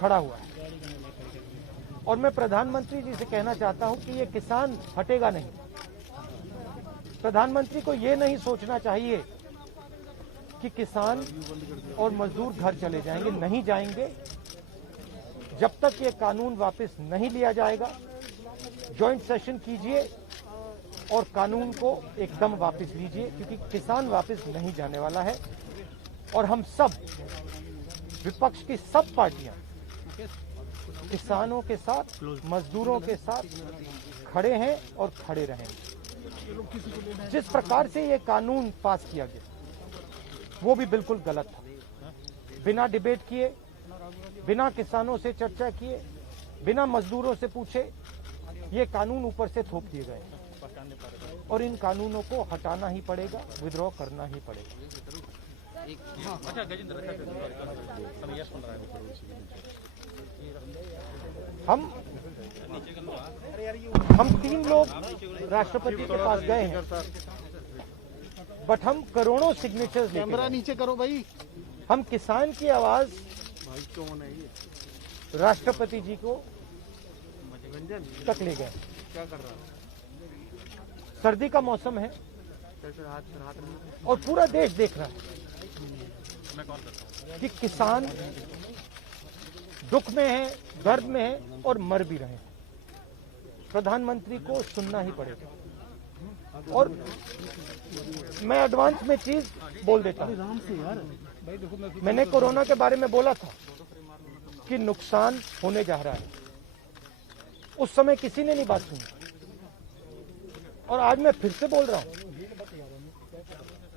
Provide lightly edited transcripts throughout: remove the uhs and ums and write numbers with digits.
खड़ा हुआ है। और मैं प्रधानमंत्री जी से कहना चाहता हूं कि ये किसान हटेगा नहीं। प्रधानमंत्री को ये नहीं सोचना चाहिए कि किसान और मजदूर घर चले जाएंगे, नहीं जाएंगे। जब तक ये कानून वापस नहीं लिया जाएगा, जॉइंट सेशन कीजिए और कानून को एकदम वापस लीजिए, क्योंकि किसान वापस नहीं जाने वाला है। और हम सब, विपक्ष की सब पार्टियां किसानों के साथ, मजदूरों के साथ खड़े हैं और खड़े रहेंगे। जिस प्रकार से ये कानून पास किया गया वो भी बिल्कुल गलत था। बिना डिबेट किए, बिना किसानों से चर्चा किए, बिना मजदूरों से पूछे ये कानून ऊपर से थोप दिए गए और इन कानूनों को हटाना ही पड़ेगा, विद्रॉ करना ही पड़ेगा। हम 3 लोग राष्ट्रपति के पास गए हैं, बट हम करोड़ों सिग्नेचर्स लेके कैमरा नीचे करो भाई। हम किसान की आवाज राष्ट्रपति जी को तक ले गए। क्या कर रहा है? सर्दी का मौसम है और पूरा देश देख रहा है कि किसान दुख में है, दर्द में है और मर भी रहे हैं। प्रधानमंत्री को सुनना ही पड़ेगा। और मैं एडवांस में चीज बोल देता हूं। मैंने कोरोना के बारे में बोला था कि नुकसान होने जा रहा है। उस समय किसी ने नहीं बात सुनी और आज मैं फिर से बोल रहा हूं,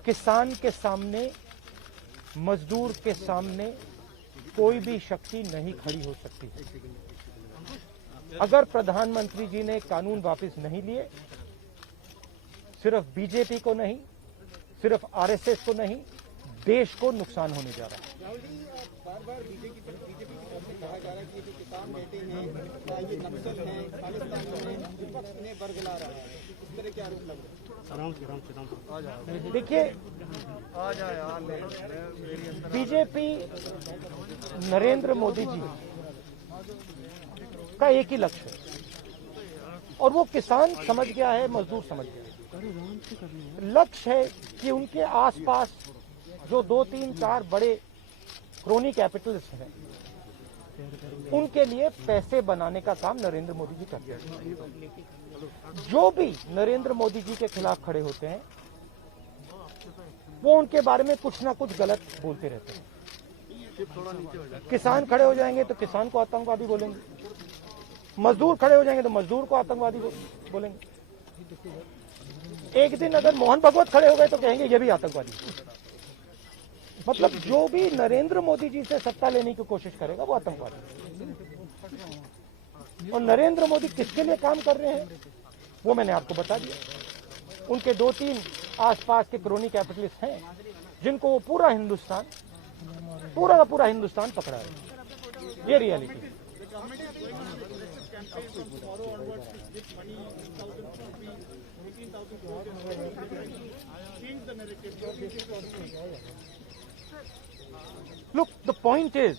किसान के सामने, मजदूर के सामने कोई भी शक्ति नहीं खड़ी हो सकती। अगर प्रधानमंत्री जी ने कानून वापस नहीं लिए, सिर्फ बीजेपी को नहीं, सिर्फ आरएसएस को नहीं, देश को नुकसान होने जा रहा है। बार-बार बीजेपी पर कहा जा रहा है कि जो किसान बैठे हैं, ये नक्सल हैं, खालिस्तान में विपक्ष ने बरगला रहा है। इस तरह के आरोप लग रहे हैं। देखिए, बीजेपी नरेंद्र मोदी जी का एक ही लक्ष्य है और वो किसान समझ गया है, मजदूर समझ गया है। लक्ष्य है कि उनके आसपास जो 2, 3, 4 बड़े क्रोनी कैपिटल्स हैं, उनके लिए पैसे बनाने का काम नरेंद्र मोदी जी करते हैं। जो भी नरेंद्र मोदी जी के खिलाफ खड़े होते हैं, वो उनके बारे में कुछ ना कुछ गलत बोलते रहते हैं। किसान खड़े हो जाएंगे तो किसान को आतंकवादी बोलेंगे, मजदूर खड़े हो जाएंगे तो मजदूर को आतंकवादी बोलेंगे। एक दिन अगर मोहन भागवत खड़े हो गए तो कहेंगे ये भी आतंकवादी। मतलब जो भी नरेंद्र मोदी जी से सत्ता लेने की कोशिश करेगा वो आतंकवादी। और नरेंद्र मोदी किसके लिए काम कर रहे हैं वो मैंने आपको बता दिया। उनके 2-3 आसपास के क्रोनी कैपिटलिस्ट हैं जिनको वो पूरा का पूरा हिंदुस्तान पकड़ा है। ये रियलिटी है। Look, the point is,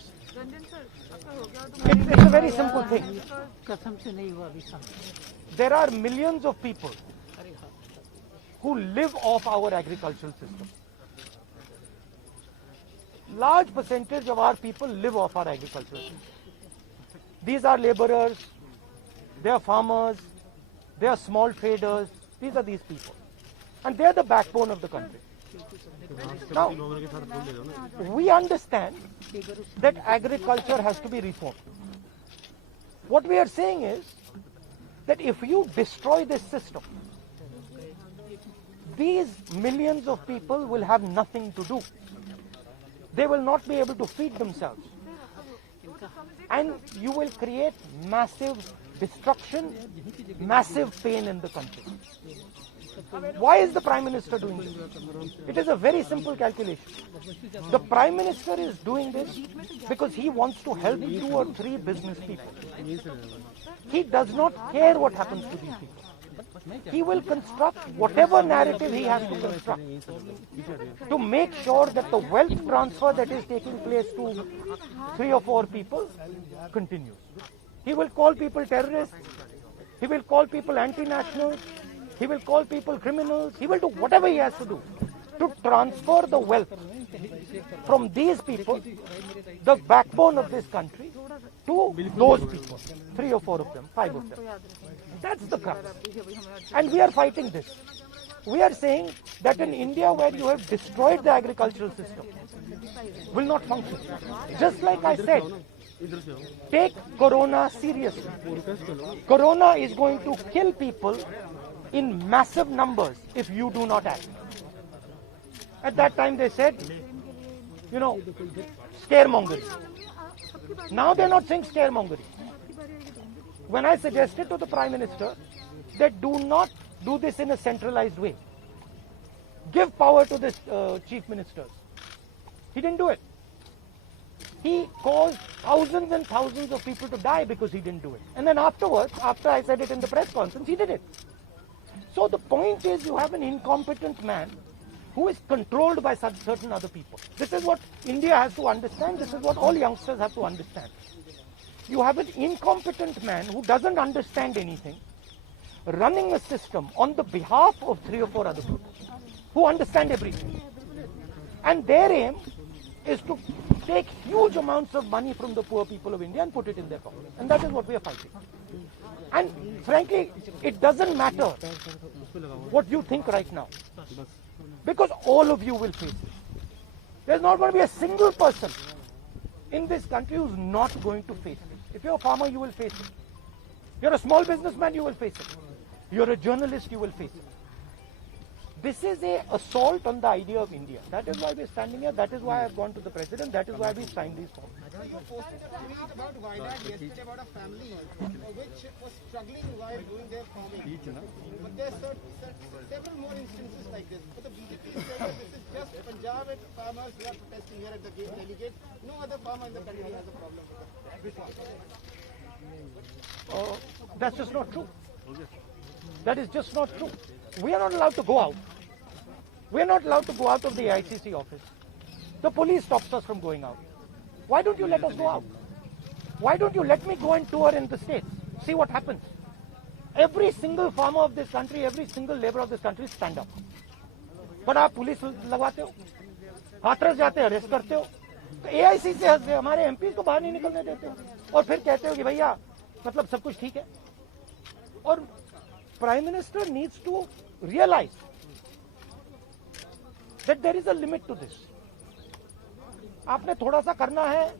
it's a very simple thing. There are millions of people who live off our agricultural system. Large percentage of our people live off our agricultural system. These are laborers, they are farmers, they are small traders. These are these people. And they are the backbone of the country. Now, we understand that agriculture has to be reformed. What we are saying is that if you destroy this system, these millions of people will have nothing to do. They will not be able to feed themselves. And you will create massive destruction, massive pain in the country. Why is the Prime Minister doing this? It is a very simple calculation. The Prime Minister is doing this because he wants to help 2 or 3 business people. He does not care what happens to these people. he will construct whatever narrative he has to construct to make sure that the wealth transfer that is taking place to 3 or 4 people continues. He will call people terrorists. He will call people anti-nationals. He will call people criminals. He will do whatever he has to do to transfer the wealth from these people, the backbone of this country, to those people, 3 or 4 of them, 5 of them. That's the crux. And we are fighting this. We are saying that in India, where you have destroyed the agricultural system, will not function. Just like I said, take Corona seriously. Corona is going to kill people in massive numbers if you do not act. At that time they said, scaremongering. Now they're not saying scaremongering. When I suggested to the Prime Minister that do not do this in a centralized way, give power to the chief ministers, he didn't do it. He caused thousands and thousands of people to die because he didn't do it. And then afterwards, after I said it in the press conference, he did it. So the point is, you have an incompetent man who is controlled by certain other people. This is what India has to understand. This is what all youngsters have to understand. You have an incompetent man who doesn't understand anything, running a system on the behalf of 3 or 4 other people who understand everything. And their aim is to take huge amounts of money from the poor people of India and put it in their pocket. And that is what we are fighting. And frankly, it doesn't matter what you think right now, because all of you will face it. There's not going to be a single person in this country who's not going to face it. If you're a farmer, you will face it. You're a small businessman, you will face it. You're a journalist, you will face it. This is an assault on the idea of India. That is why we're standing here. That is why I've gone to the president. That is why we signed these forms. You posted a tweet about Vizag yesterday about a family which was struggling while doing their farming. But there are several more instances like this. But the BJP is saying that this is just Punjab farmers who are protesting here at the delegate. No other farmer in the country has a problem with that. That's just not true. That is just not true. We are not allowed to go out. We are not allowed to go out of the ICC office. The police stops us from going out. Why don't you let us go out? Why don't you let me go and tour in the states? See what happens. Every single farmer of this country, every single labor of this country stand up. But आप police लगवाते हो, हाथरस जाते हो, arrest करते हो, AIC से हमारे MPs को बाहर नहीं निकलने देते हो, और फिर कहते हो कि भैया मतलब सब कुछ ठीक है. और Prime Minister needs to realize that there is a limit to this. आपने थोड़ा सा करना है,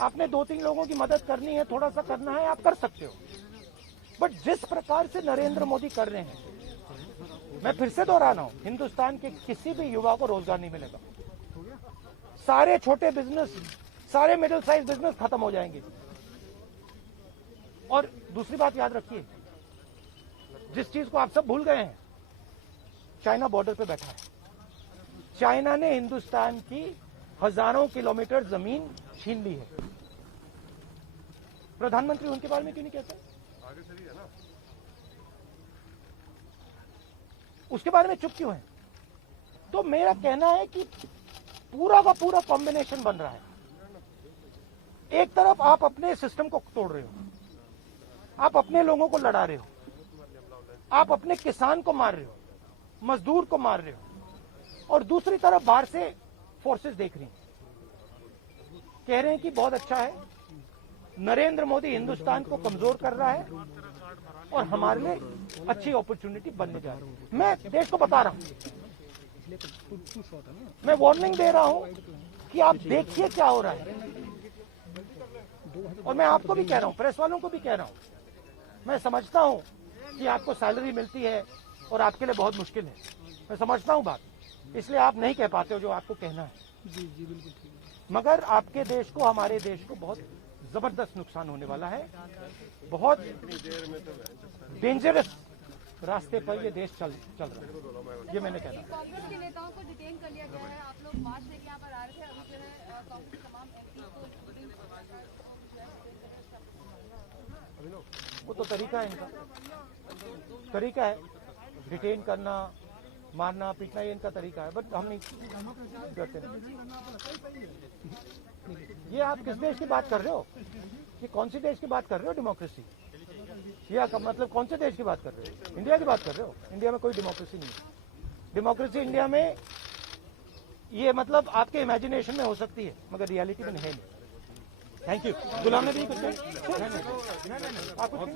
आपने 2-3 लोगों की मदद करनी है, थोड़ा सा करना है, आप कर सकते हो. बट जिस प्रकार से नरेंद्र मोदी कर रहे हैं, मैं फिर से दोहरा रहा हूं, हिंदुस्तान के किसी भी युवा को रोजगार नहीं मिलेगा. सारे छोटे बिजनेस, सारे मिडिल साइज बिजनेस खत्म हो जाएंगे. और दूसरी बात याद रखिए, जिस चीज को आप सब भूल गए हैं, चाइना बॉर्डर पे बैठा है. चाइना ने हिंदुस्तान की हजारों किलोमीटर जमीन छीन ली है. प्रधानमंत्री उनके बारे में क्यों नहीं कहते? उसके बारे में चुप क्यों है? तो मेरा कहना है कि पूरा का पूरा कॉम्बिनेशन बन रहा है. एक तरफ आप अपने सिस्टम को तोड़ रहे हो, आप अपने लोगों को लड़ा रहे हो, आप अपने किसान को मार रहे हो, मजदूर को मार रहे हो, और दूसरी तरफ बाहर से फोर्सेस देख रही हैं, कह रहे हैं कि बहुत अच्छा है, नरेंद्र मोदी हिंदुस्तान को कमजोर कर रहा है और हमारे लिए अच्छी अपॉर्चुनिटी बनने जा रही है. मैं देश को बता रहा हूं, मैं वार्निंग दे रहा हूं कि आप देखिए क्या हो रहा है. और मैं आपको भी कह रहा हूं, प्रेस वालों को भी कह रहा हूं, मैं समझता हूं कि आपको सैलरी मिलती है और आपके लिए बहुत मुश्किल है. मैं समझता हूं बात, इसलिए आप नहीं कह पाते हो जो आपको कहना है. मगर आपके देश को, हमारे देश को बहुत जबरदस्त नुकसान होने वाला है. बहुत डेंजरस रास्ते पर ये देश चल रहा है, ये मैंने कहना. कांग्रेस के नेताओं को डिटेन कर लिया गया है. आप लोग मार्च लेके यहाँ पर आ रहे थे, अभी जो है कांग्रेस तमाम एमपी को वो तो तरीका है इनका, तरीका है. डिटेन करना, मारना पीटना ये इनका तरीका है, बट हम नहीं करते नहीं। ये आप किस देश की बात कर रहे हो? ये कौन सी देश की बात कर रहे हो? डेमोक्रेसी या मतलब कौन से देश की बात कर रहे हो? इंडिया की बात कर रहे हो? इंडिया में कोई डेमोक्रेसी नहीं है। डेमोक्रेसी इंडिया में ये मतलब आपके इमेजिनेशन में हो सकती है, मगर रियलिटी में है नहीं। Thank you. गुलाम नबी कुछ आप कुछ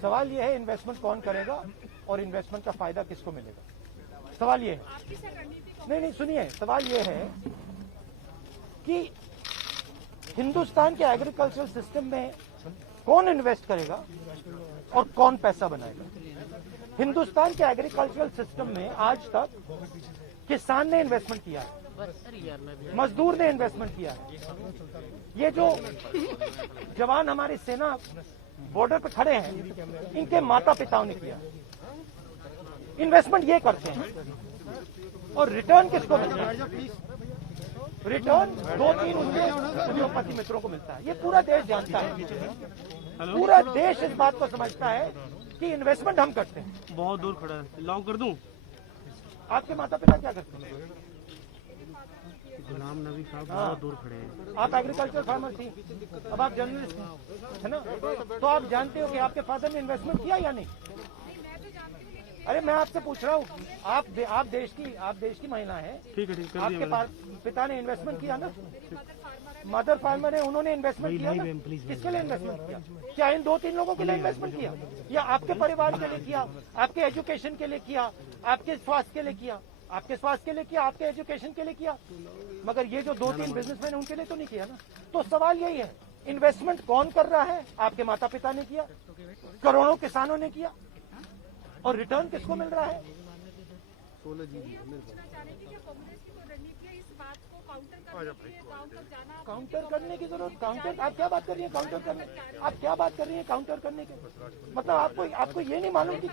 सवाल ये है इन्वेस्टमेंट कौन करेगा और इन्वेस्टमेंट का फायदा किसको मिलेगा? सवाल ये है। नहीं सुनिए, सवाल ये है कि हिंदुस्तान के एग्रीकल्चरल सिस्टम में कौन इन्वेस्ट करेगा और कौन पैसा बनाएगा? हिंदुस्तान के एग्रीकल्चरल सिस्टम में आज तक किसान ने इन्वेस्टमेंट किया है, मजदूर ने इन्वेस्टमेंट किया है। ये जो जवान हमारी सेना बॉर्डर पे खड़े हैं, इनके माता पिताओं ने किया। इन्वेस्टमेंट ये करते हैं और रिटर्न किसको मिलता है? रिटर्न 2-3 उनके उद्योगपति मित्रों को मिलता है। ये पूरा देश जानता है, पूरा देश इस बात को समझता है कि इन्वेस्टमेंट हम करते हैं। बहुत दूर खड़ा है, लॉक कर दूं? आपके माता पिता क्या करते हैं? गुलाम नबी साहब बहुत दूर खड़े हैं। आप एग्रीकल्चर फार्मर थी, अब आप जर्नलिस्ट है ना, तो आप जानते हो कि आपके फादर ने इन्वेस्टमेंट किया या नहीं? अरे मैं आपसे पूछ रहा हूँ, आप देश की महिला है, ठीक है आपके पिता ने इन्वेस्टमेंट किया ना? मदर फार्मर है, उन्होंने इन्वेस्टमेंट किया ना? किसके लिए इन्वेस्टमेंट किया? क्या इन 2-3 लोगों के लिए इन्वेस्टमेंट किया, या आपके परिवार के लिए किया, आपके एजुकेशन के लिए किया, आपके स्वास्थ्य के लिए किया, आपके स्वास्थ्य के लिए किया, आपके एजुकेशन के लिए किया? मगर ये जो 2-3 बिजनेसमैन उनके लिए तो नहीं किया ना। तो सवाल यही है, इन्वेस्टमेंट कौन कर रहा है? आपके माता पिता ने किया, करोड़ों किसानों ने किया, और रिटर्न किसको मिल रहा है? काउंटर करने की जरूरत, काउंटर आप क्या बात कर रही है? काउंटर करने, आप क्या बात कर रही है काउंटर करने के? मतलब आपको ये नहीं मालूम कि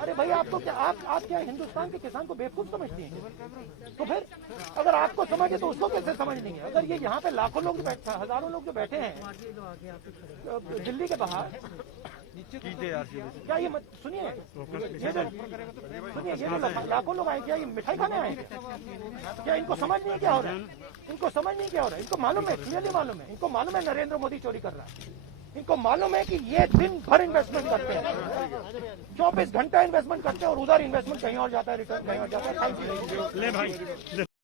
अरे भाई आपको क्या, आप क्या हिंदुस्तान के किसान को बेवकूफ समझती हैं? तो फिर अगर आपको समझे तो उसको कैसे समझ नहीं है? अगर ये यहाँ पे लाखों लोग बैठे, हजारों लोग जो बैठे हैं दिल्ली के बाहर, क्या ये सुनिए, ये जो लाखों लोग आए, क्या ये मिठाई खाने आए? क्या इनको समझ नहीं क्या हो रहा है? इनको समझ नहीं क्या हो रहा है? इनको मालूम है, क्लियरली मालूम है, इनको मालूम है नरेंद्र मोदी चोरी कर रहा है। इनको मालूम है कि ये दिन भर इन्वेस्टमेंट करते हैं, 24 घंटा इन्वेस्टमेंट करते हैं, और उधर इन्वेस्टमेंट कहीं और जाता है, रिटर्न कहीं और जाता है। ले भाई